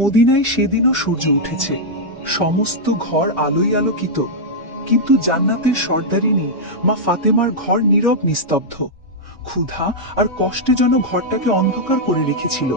মদিনায় সেদিনও সূর্য উঠেছে, সমস্ত ঘর আলোয় আলোকিত, কিন্তু জান্নাতের সর্দারিনী মা ফাতেমার ঘর নীরব নিস্তব্ধ। ক্ষুধা আর কষ্টে যেন ঘরটাকে অন্ধকার করে রেখেছিল।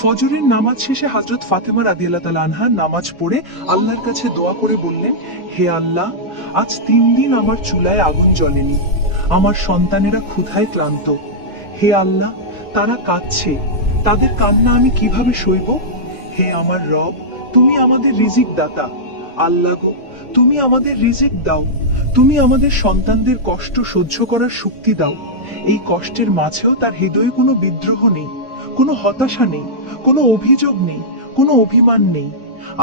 ফজরের নামাজ শেষে হযরত ফাতেমা রাদিয়াল্লাহু তাআলা আনহা নামাজ পড়ে আল্লাহর কাছে দোয়া করে বললেন, হে আল্লাহ, আজ 3 দিন আমার চুলায় আগুন জ্বলেনি, আমার সন্তানেরা ক্ষুধায় ক্লান্ত। হে আল্লাহ, তারা কাঁদছে, তাদের কান্না আমি কিভাবে সইব? হে আমার রব, তুমি আমাদের রিজিক দাতা। আল্লাহ গো, তুমি আমাদের রিজিক দাও, তুমি আমাদের সন্তানদের কষ্ট সহ্য করার শক্তি দাও। এই কষ্টের মাঝেও তার হৃদয়ে কোনো বিদ্রোহ নেই, কোনো হতাশা নেই, কোনো অভিযোগ নেই, কোনো অভিমান নেই,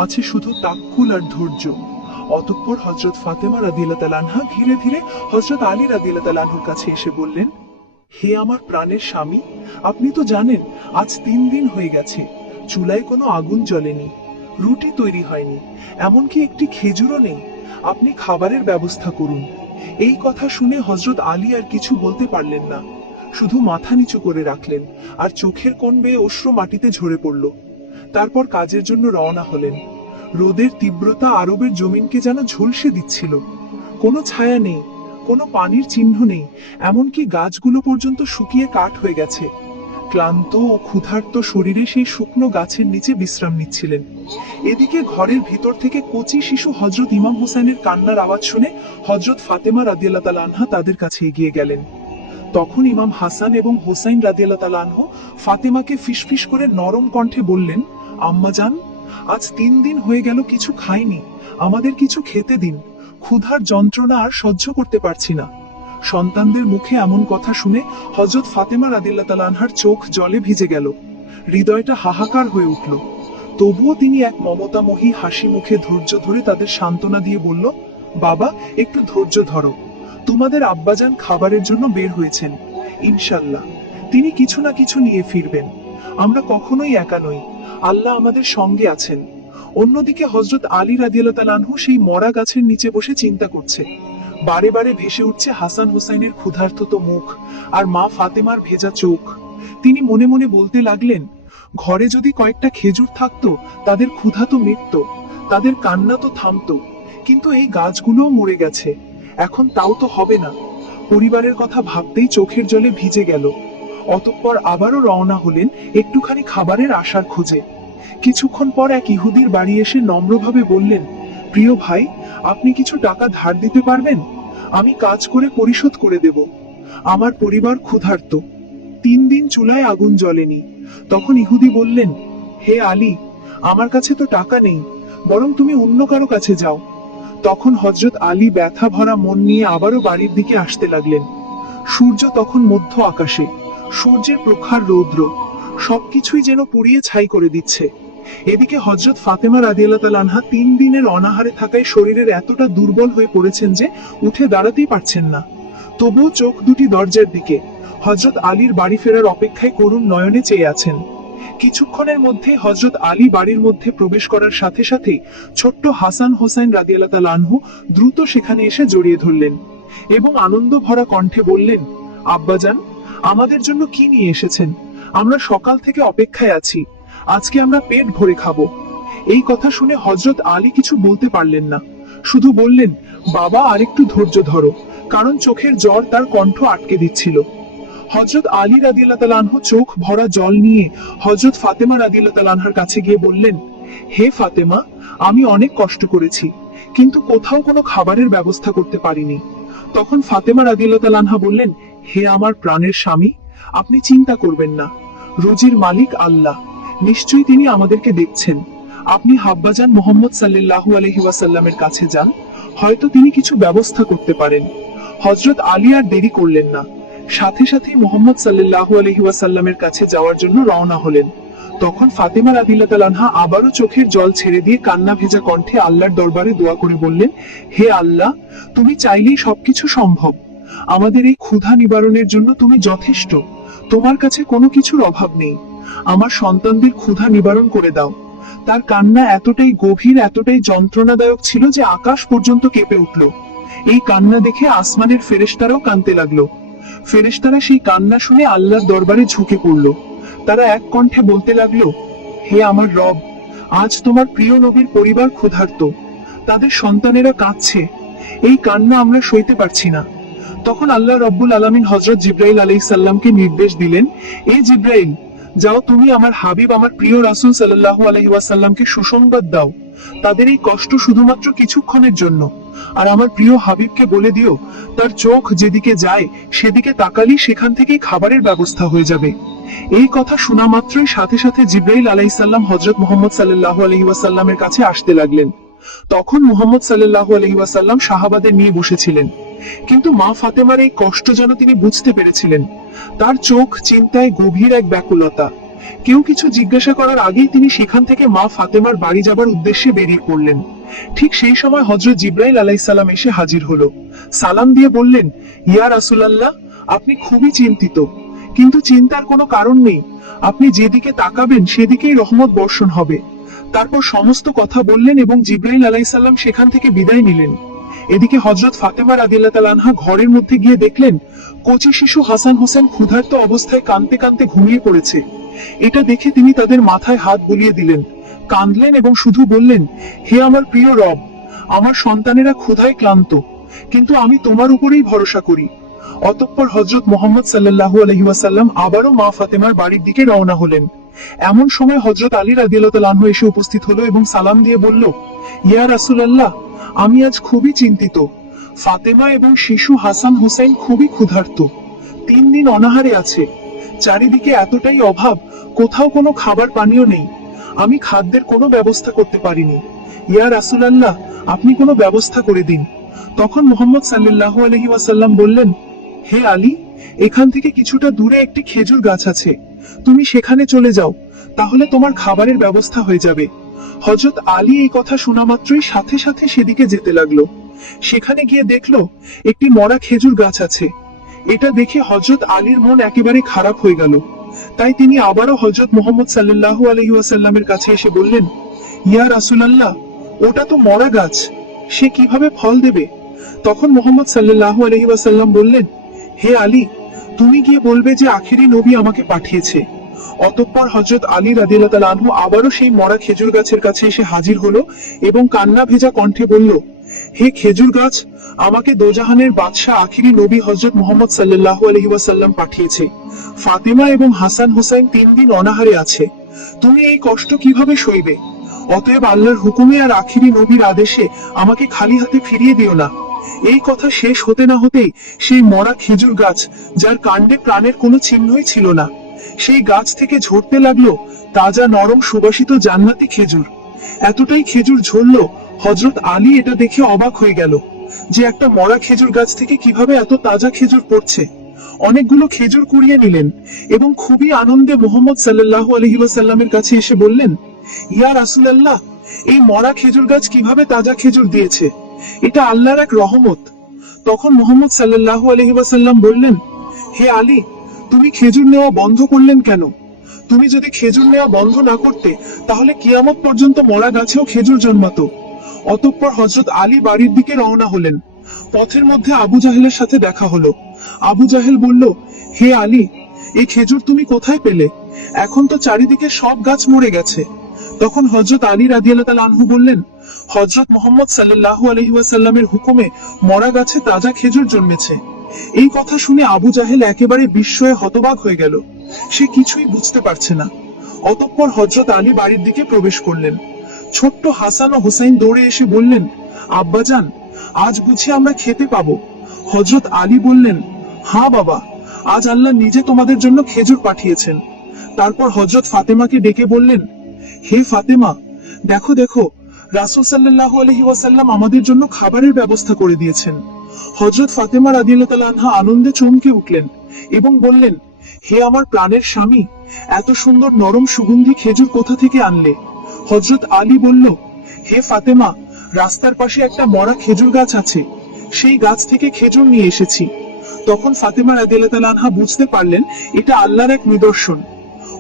আছে শুধু তাক্কুল আর ধৈর্য। অতঃপর হযরত ফাতেমা রাদিয়াল্লাহু তাআলা আনহা ধীরে ধীরে হযরত আলী রাদিয়াল্লাহু তাআলা আনহুর কাছে এসে বললেন, হে আমার প্রাণের স্বামী, আপনি তো জানেন আজ 3 দিন হয়ে গেছে, চুলায় কোনো আগুন জ্বলেনি, রুটি তৈরি হয়নি, এমনকি একটি খেজুরও নেই। আপনি খাবারের ব্যবস্থা করুন। এই কথা শুনে হযরত আলী আর কিছু বলতে পারলেন না, শুধু মাথা নিচু করে রাখলেন, আর চোখের কোণ বেয়ে অশ্রু মাটিতে ঝরে পড়ল। তারপর কাজের জন্য রওনা হলেন। রোদের তীব্রতা আরবের জমিনকে যেন ঝলসে দিচ্ছিল। কোনো ছায়া নেই, কোনো পানির চিহ্ন নেই, এমনকি গাছগুলো পর্যন্ত শুকিয়ে কাঠ হয়ে গেছে। ক্লান্ত ও ক্ষুধার্ত শরীরে সেই শুকনো গাছের নিচে বিশ্রাম নিচ্ছিলেন। এদিকে ঘরের ভিতর থেকে কচি শিশু হযরত ইমাম হোসেনের কান্নার আওয়াজ শুনে হযরত ফাতেমা রাদিয়াল্লাহু তাআলা আনহা তাদের কাছে এগিয়ে গেলেন। তখন ইমাম হাসান এবং হোসাইন রাদিয়াল্লাহু তাআলা আনহু ফাতেমাকে ফিসফিস করে নরম কণ্ঠে বললেন, আম্মা জান, আজ 3 দিন হয়ে গেল কিছু খাইনি, আমাদের কিছু খেতে দিন, ক্ষুধার যন্ত্রণা আর সহ্য করতে পারছি না। সন্তানদের মুখে এমন কথা শুনে হযরত ফাতেমা রাদিয়াল্লাহু তাআলা আনহার চোখ জলে ভিজে গেল, হৃদয়টা হাহাকার হয়ে উঠল। তবুও তিনি এক মমতাময়ী হাসি মুখে ধৈর্য ধরে তাদের সান্ত্বনা দিয়ে বলল, বাবা, একটু ধৈর্য ধরো, তোমাদের আব্বাজান খাবারের জন্য বের হয়েছেন, ইনশাআল্লাহ তিনি কিছু না কিছু নিয়ে ফিরবেন। আমরা কখনোই একা নই, আল্লাহ আমাদের সঙ্গে আছেন। অন্যদিকে হযরত আলী রাদিয়াল্লাহু তাআলা আনহু সেই মরা গাছের নিচে বসে চিন্তা করছে। বারে বারে ভেসে উঠছে হাসান হোসাইনের ক্ষুধার্ত মুখ আর মা ফাতেমার ভেজা চোখ। তিনি মনে মনে বলতে লাগলেন, ঘরে যদি কয়েকটা খেজুর থাকতো, তাদের ক্ষুধা তো মিটত, তাদের কান্না তো থামতো, কিন্তু এই গাছগুলোও মরে গেছে, এখন তাও তো হবে না। পরিবারের কথা ভাবতেই চোখের জলে ভিজে গেল। অতঃপর আবারও রওনা হলেন একটুখানি খাবারের আশার খোঁজে। কিছুক্ষণ পর এক ইহুদির বাড়ি এসে নম্রভাবে বললেন, প্রিয় ভাই, আপনি কিছু টাকা ধার দিতে পারবেন? আমি কাজ করে পরিশোধ করে দেব। আমার পরিবার ক্ষুধার্ত, 3 দিন চুলায় আগুন জ্বলেনি। তখন ইহুদি বললেন, হে আলী, আমার কাছে তো টাকা নেই, বরং তুমি অন্য কারো কাছে যাও। তখন হযরত আলী ব্যথা ভরা মন নিয়ে আবারও বাড়ির দিকে আসতে লাগলেন। সূর্য তখন মধ্য আকাশে, সূর্যের প্রখর রৌদ্র সবকিছুই যেন পুড়িয়ে ছাই করে দিচ্ছে। এদিকে হযরত ফাতেমা রাদিয়াল্লাহু তাআলা আনহা 3 দিনের অনাহারে থাকায় শরীরের এতটা দুর্বল হয়ে পড়েছেন যে উঠে দাঁড়াতেই পারছেন না। তবুও চোখ দুটি দরজার দিকে, হযরত আলীর বাড়ি ফেরার অপেক্ষায় করুণ নয়নে চেয়ে আছেন। কিছুক্ষণের মধ্যে হযরত আলী বাড়ির মধ্যে প্রবেশ করার সাথে সাথেই ছোট্ট হাসান হোসেন রাদিয়াল্লাহু তাআলা আনহু দ্রুত সেখানে এসে জড়িয়ে ধরলেন এবং আনন্দ ভরা কণ্ঠে বললেন, আব্বাজান, আমাদের জন্য কি নিয়ে এসেছেন? আমরা সকাল থেকে অপেক্ষায় আছি, আজকে আমরা পেট ভরে খাবো। এই কথা শুনে হযরত আলী কিছু বলতে পারলেন না, শুধু বললেন, বাবা, আরেকটু ধৈর্য ধরো, কারণ চোখের জল তার কণ্ঠ আটকে দিচ্ছিল। হযরত আলী রাদিয়াল্লাহু তাআলা আনহু চোখ ভরা জল নিয়ে হযরত ফাতেমা রাদিয়াল্লাহু তাআলা আনহার কাছে গিয়ে বললেন, হে ফাতেমা, আমি অনেক কষ্ট করেছি, কিন্তু কোথাও কোনো খাবারের ব্যবস্থা করতে পারিনি। তখন ফাতেমা রাদিয়াল্লাহু তাআলা আনহা বললেন, হে আমার প্রাণের স্বামী, আপনি চিন্তা করবেন না, রুজির মালিক আল্লাহ, নিশ্চয়ই তিনি আমাদেরকে দেখছেন। আপনি আব্বাজান মুহাম্মদ সাল্লাল্লাহু আলাইহি ওয়াসাল্লামের কাছে যান, হয়তো তিনি কিছু ব্যবস্থা করতে পারেন। হযরত আলী আর দেরি করলেন না, সাথে সাথে মুহাম্মদ সাল্লাল্লাহু আলাইহি ওয়াসাল্লামের কাছে যাওয়ার জন্য রওনা হলেন। তখন ফাতেমা রাদিয়াল্লাহু তাআলা আনহা আবারও চোখের জল ছেড়ে দিয়ে কান্না ভেজা কণ্ঠে আল্লাহর দরবারে দোয়া করে বললেন, হে আল্লাহ, তুমি চাইলেই সবকিছু সম্ভব। আমাদের এই ক্ষুধা নিবারণের জন্য তুমি যথেষ্ট, তোমার কাছে কোনো কিছুর অভাব নেই। আমার সন্তানদের ক্ষুধা নিবারণ করে দাও। তার কান্না এতটাই গভীর, এতটাই যন্ত্রণাদায়ক ছিল যে আকাশ পর্যন্ত কেঁপে উঠল। এই কান্না দেখে আসমানের ফেরেশতারাও কাঁদতে লাগলো। ফেরেশতারা সেই কান্না শুনে আল্লাহর দরবারে ঝুঁকে পড়ল। তারা এক কণ্ঠে বলতে লাগলো, হে আমার রব, আজ তোমার প্রিয় নবীর পরিবার ক্ষুধার্ত, তাদের সন্তানেরা কাঁদছে, এই কান্না আমরা সইতে পারছি না। তখন আল্লাহ রব্বুল আলামিন হযরত জিবরাইল আলাইহিস সালামকে নির্দেশ দিলেন, এই জিবরাইল, যাও তুমি আমার হাবিব আমার প্রিয় রাসূল সাল্লাল্লাহু আলাইহি ওয়াসাল্লামকে সুসংবাদ দাও, তাদের এই কষ্ট শুধুমাত্র কিছুক্ষণের জন্য। আর আমার প্রিয় হাবিবকে বলে দিও, তার চোখ যেদিকে যায় সেদিকে তাকালেই সেখান থেকেই খাবারের ব্যবস্থা হয়ে যাবে। এই কথা শোনা মাত্রই সাথে সাথে জিবরাইল আলাইহিস সালাম হযরত মুহাম্মদ সাল্লাল্লাহু আলাইহি ওয়াসাল্লামের কাছে আসতে লাগলেন। তখন মুহাম্মদ সাল্লাল্লাহু আলাইহি ওয়াসাল্লাম সাহাবাদের নিয়ে বসেছিলেন, কিন্তু মা ফাতেমার এই কষ্ট যেন তিনি বুঝতে পেরেছিলেন। তার চোখ চিন্তায় গভীর এক ব্যাকুলতা। কেউ কিছু জিজ্ঞাসা করার আগেই তিনি সেখান থেকে মা ফাতেমার বাড়ি যাবার উদ্দেশ্যে বেরিয়ে পড়লেন। ঠিক সেই সময় হযরত জিবরাইল আলাইহিস সালাম এসে হাজির হলো। সালাম দিয়ে বললেন, ইয়া রাসূলুল্লাহ, আপনি খুবই চিন্তিত, কিন্তু চিন্তার কোনো কারণ নেই, আপনি যেদিকে তাকাবেন সেদিকেই রহমত বর্ষণ হবে। তারপর সমস্ত কথা বললেন এবং জিবরাইল আলাইহিস সালাম সেখান থেকে বিদায় নিলেন। এদিকে হযরত ফাতেমা রাদিয়াল্লাহু তাআলা আনহা ঘরের মধ্যে গিয়ে দেখলেন কচি শিশু হাসান হোসেন ক্ষুধার্ত অবস্থায় কাঁদতে কাঁদতে ঘুমিয়ে পড়েছে। এটা দেখে তিনি তাদের মাথায় হাত বুলিয়ে দিলেন, কাঁদলেন এবং শুধু বললেন, হে আমার প্রিয় রব, আমার সন্তানেরা ক্ষুধায় ক্লান্ত, কিন্তু আমি তোমার উপরেই ভরসা করি। অতঃপর হযরত মুহাম্মদ সাল্লাল্লাহু আলাইহি ওয়াসাল্লাম আবারও মা ফাতেমার বাড়ির দিকে রওনা হলেন। এমন সময় হযরত আলী রাদিয়াল্লাহু তাআলা আনহু এসে উপস্থিত হলো এবং সালাম দিয়ে বলল, ইয়া রাসূলুল্লাহ, আমি আজ খুবই চিন্তিত। ফাতেমা এবং শিশু হাসান হোসেন খুবই ক্ষুধার্ত, 3 দিন অনাহারে আছে। চারিদিকে এতটাই অভাব, কোথাও কোনো খাবার পানীয় নেই। আমি খাদ্যের কোনো ব্যবস্থা করতে পারিনি। ইয়া রাসূলুল্লাহ, আপনি কোনো ব্যবস্থা করে দিন। তখন মুহাম্মদ সাল্লাল্লাহু আলাইহি ওয়াসাল্লাম বললেন, হে আলী, এখান থেকে কিছুটা দূরে একটি খেজুর গাছ আছে, তুমি সেখানে চলে যাও, তাহলে তোমার খাবারের ব্যবস্থা হয়ে যাবে। হযরত আলী এই কথা শোনা মাত্রই সাথে সাথে সেদিকে যেতে লাগলো। সেখানে গিয়ে দেখলো একটি মরা খেজুর গাছ আছে। এটা দেখে হযরত আলীর মন একেবারে খারাপ হয়ে গেল। তাই তিনি আবারও হযরত মুহাম্মদ সাল্লাল্লাহু আলাইহি ওয়াসাল্লামের কাছে এসে বললেন, ইয়া রাসূলুল্লাহ, ওটা তো মরা গাছ, সে কিভাবে ফল দেবে? তখন মুহাম্মদ সাল্লাল্লাহু আলাইহি ওয়াসাল্লাম বললেন, হে আলী, তুমি গিয়ে বলবে যে আখেরি নবী আমাকে পাঠিয়েছে। অতঃপর হযরত আলী রাদিয়াল্লাহু তাআলা আনহু আবারও সেই মরা খেজুর গাছের কাছে এসে হাজির হলো এবং কান্না ভেজা কণ্ঠে বলল, হে খেজুর গাছ, আমাকে দোজাহানের বাদশাহ আখেরি নবী হযরত মুহাম্মদ সাল্লাল্লাহু আলাইহি ওয়াসাল্লাম পাঠিয়েছে। ফাতেমা এবং হাসান হোসেন 3 দিন অনাহারে আছে, তুমি এই কষ্ট কিভাবে সইবে? অতএব আল্লাহর হুকুমে আর আখেরি নবীর আদেশে আমাকে খালি হাতে ফিরিয়ে দিও না। এই কথা শেষ হতে না হতেই সেই মরা খেজুর গাছ, যার কাণ্ডে প্রাণের কোনো চিহ্নই ছিল না, সেই গাছ থেকে ঝরতে লাগলো তাজা নরম সুবাসিত জান্নাতি খেজুর। এতটাই খেজুর ঝরলো, হযরত আলী এটা দেখে অবাক হয়ে গেল যে একটা মরা খেজুর গাছ থেকে কিভাবে এত তাজা খেজুর পড়ছে। অনেকগুলো খেজুর কুড়িয়ে নিলেন এবং খুবই আনন্দে মুহাম্মদ সাল্লাল্লাহু আলাইহি ওয়াসাল্লামের কাছে এসে বললেন, ইয়া রাসূলুল্লাহ, এই মরা খেজুর গাছ কিভাবে তাজা খেজুর দিয়েছে? এটা আল্লাহর এক রহমত। তখন মুহাম্মদ সাল্লাল্লাহু আলাইহি ওয়াসাল্লাম বললেন, হে আলী, তুমি খেজুর নেওয়া বন্ধ করলেন কেন? তুমি যদি খেজুর নেওয়া বন্ধ না করতে, তাহলে কিয়ামত পর্যন্ত মরা গাছেও খেজুর জন্মাতো। অতঃপর হযরত আলী বাড়ির দিকে রওনা হলেন। পথের মধ্যে আবু জাহেলের সাথে দেখা হলো। আবু জাহেল বলল, হে আলী, এই খেজুর তুমি কোথায় পেলে? এখন তো চারিদিকে সব গাছ মরে গেছে। তখন হযরত আলী রাদিয়াল্লাহু তাআলা আনহু বললেন, হযরত মুহাম্মদ সাল্লাল্লাহু আলাইহি ওয়াসাল্লামের হুকুমে মরা গাছে তাজা খেজুর জন্মেছে। এই কথা শুনে আবু জাহেল একেবারে বিস্ময়ে হতবাক হয়ে গেল। সে কিছুই বুঝতে পারছে না। অতঃপর হযরত আলী বাড়ির দিকে প্রবেশ করলেন। ছোট্ট হাসান ও হুসাইন দৌড়ে এসে বললেন, আব্বাজান, আজ বুঝি আমরা খেতে পাবো? হযরত আলী বললেন, হ্যাঁ বাবা, আজ আল্লাহ নিজে তোমাদের জন্য খেজুর পাঠিয়েছেন। তারপর হযরত ফাতেমাকে ডেকে বললেন, হে ফাতেমা, দেখো দেখো, রাসূল সাল্লাল্লাহু আলাইহি ওয়াসাল্লাম আমাদের জন্য খাবারের ব্যবস্থা করে দিয়েছেন। হযরত ফাতেমা রাদিয়াল্লাহু তাআলা আনহা আনন্দে চমকে উঠলেন এবং বললেন, হে আমার প্রাণের স্বামী, এত সুন্দর নরম সুগন্ধি খেজুর কোথা থেকে আনলে? হযরত আলী বলল, হে ফাতেমা, রাস্তার পাশে একটা মরা খেজুর গাছ আছে, সেই গাছ থেকে খেজুর নিয়ে এসেছি। তখন ফাতেমা রাদিয়াল্লাহু তাআলা আনহা বুঝতে পারলেন এটা আল্লাহর এক নিদর্শন।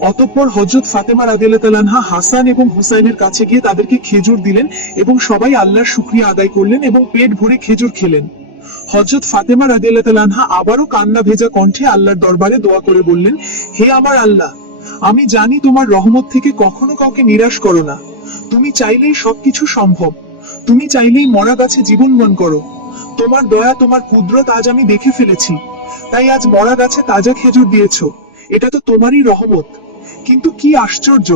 অতঃপর হযরত ফাতেমা রাদিয়াল্লাহু তাআলা আনহা হাসান এবং হুসাইনের কাছে গিয়ে তাদেরকে খেজুর দিলেন এবং সবাই আল্লাহর শুকরিয়া আদায় করলেন এবং পেট ভরে খেজুর খেলেন। হযরত ফাতেমা রাদিয়াল্লাহু তাআলা আনহা আবারও কান্না ভেজা কণ্ঠে আল্লাহর দরবারে দোয়া করে বললেন, হে আমার আল্লাহ, আমি জানি তোমার রহমত থেকে কখনো কাউকে নিরাশ করো না। তুমি চাইলেই সবকিছু সম্ভব। তুমি চাইলেই মরা গাছে জীবনদান করো। তোমার দয়া, তোমার কুদরত আজ আমি দেখে ফেলেছি। তাই আজ মরা গাছে তাজা খেজুর দিয়েছো। এটা তো তোমারই রহমত। কিন্তু কি আশ্চর্য,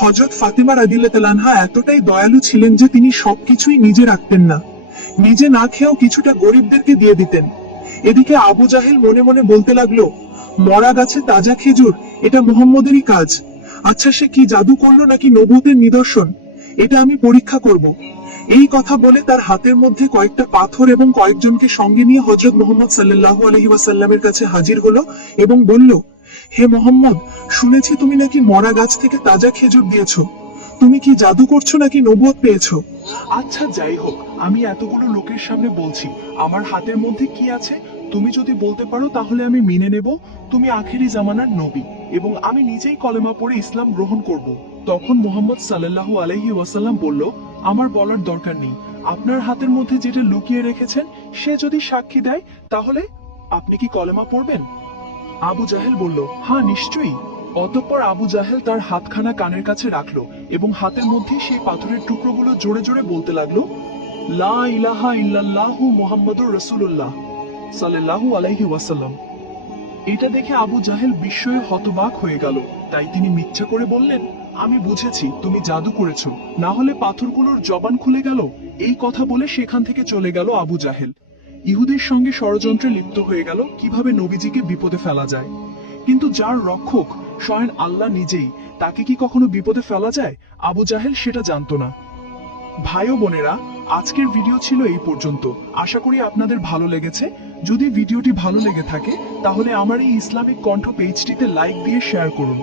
হযরত ফাতেমা রাদিয়াল্লাহু তাআলা আনহা এতটাই দয়ালু ছিলেন যে তিনি সবকিছুই নিজে রাখতেন না, নিজে না খেয়েও কিছুটা গরিবদেরকে দিয়ে দিতেন। এদিকে আবু জাহেল মনে মনে বলতে লাগলো, মরা গাছে তাজা খেজুর, এটা মুহাম্মদেরই কাজ। আচ্ছা, সে কি জাদু করলো নাকি নবুয়তের নিদর্শন? এটা আমি পরীক্ষা করব। এই কথা বলে তার হাতের মধ্যে কয়েকটা পাথর এবং কয়েকজনকে সঙ্গে নিয়ে হযরত মুহাম্মদ সাল্লাল্লাহু আলাইহি ওয়াসাল্লামের কাছে হাজির হলো এবং বলল, হে মুহাম্মদ, শুনেছি তুমি নাকি মরা গাছ থেকে তাজা খেজুর দিয়েছো। তুমি কি জাদু করছো নাকি নবুয়ত পেয়েছো? আচ্ছা, যাই হোক, আমি এতগুলো লোকের সামনে বলছি, আমার হাতের মধ্যে কি আছে তুমি যদি বলতে পারো তাহলে আমি মেনে নেব তুমি আখেরি জামানার নবী, এবং আমি নিজেই কলেমা পড়ে ইসলাম গ্রহণ করব। তখন মুহাম্মদ সাল্লাল্লাহু আলাইহি ওয়াসাল্লাম বলল, আমার বলার দরকার নেই। আপনার হাতের মধ্যে যেটা লুকিয়ে রেখেছেন সে যদি সাক্ষী দেয় তাহলে আপনি কি কলেমা পড়বেন? আবু জাহেল বলল, হ্যাঁ, নিশ্চয়ই। অতঃপর আবু জাহেল তার হাতখানা কানের কাছে রাখলো এবং হাতের মধ্যে সেই পাথরের টুকরোগুলো জোরে জোরে বলতে লাগলো, লা ইলাহা ইল্লাল্লাহু মুহাম্মাদুর রাসূলুল্লাহ সাল্লাল্লাহু আলাইহি ওয়াসাল্লাম। এটা দেখে আবু জাহেল বিস্ময়ে হতবাক হয়ে গেল। তাই তিনি মিথ্যা করে বললেন, আমি বুঝেছি তুমি জাদু করেছো, না হলে পাথরগুলোর জবান খুলে গেল। এই কথা বলে সেখান থেকে চলে গেল আবু জাহেল। ইহুদের সঙ্গে ষড়যন্ত্রে লিপ্ত হয়ে গেল কিভাবে নবীজিকে বিপদে ফেলা যায়। কিন্তু যার রক্ষক স্বয়ং আল্লাহ নিজেই, তাকে কি কখনো বিপদে ফেলা যায়? আবু জাহেল সেটা জানতো না। ভাই ও বোনেরা, আজকের ভিডিও ছিল এই পর্যন্ত। আশা করি আপনাদের ভালো লেগেছে। যদি ভিডিওটি ভালো লেগে থাকে তাহলে আমার এই ইসলামিক কণ্ঠ পেজটিতে লাইক দিয়ে শেয়ার করুন।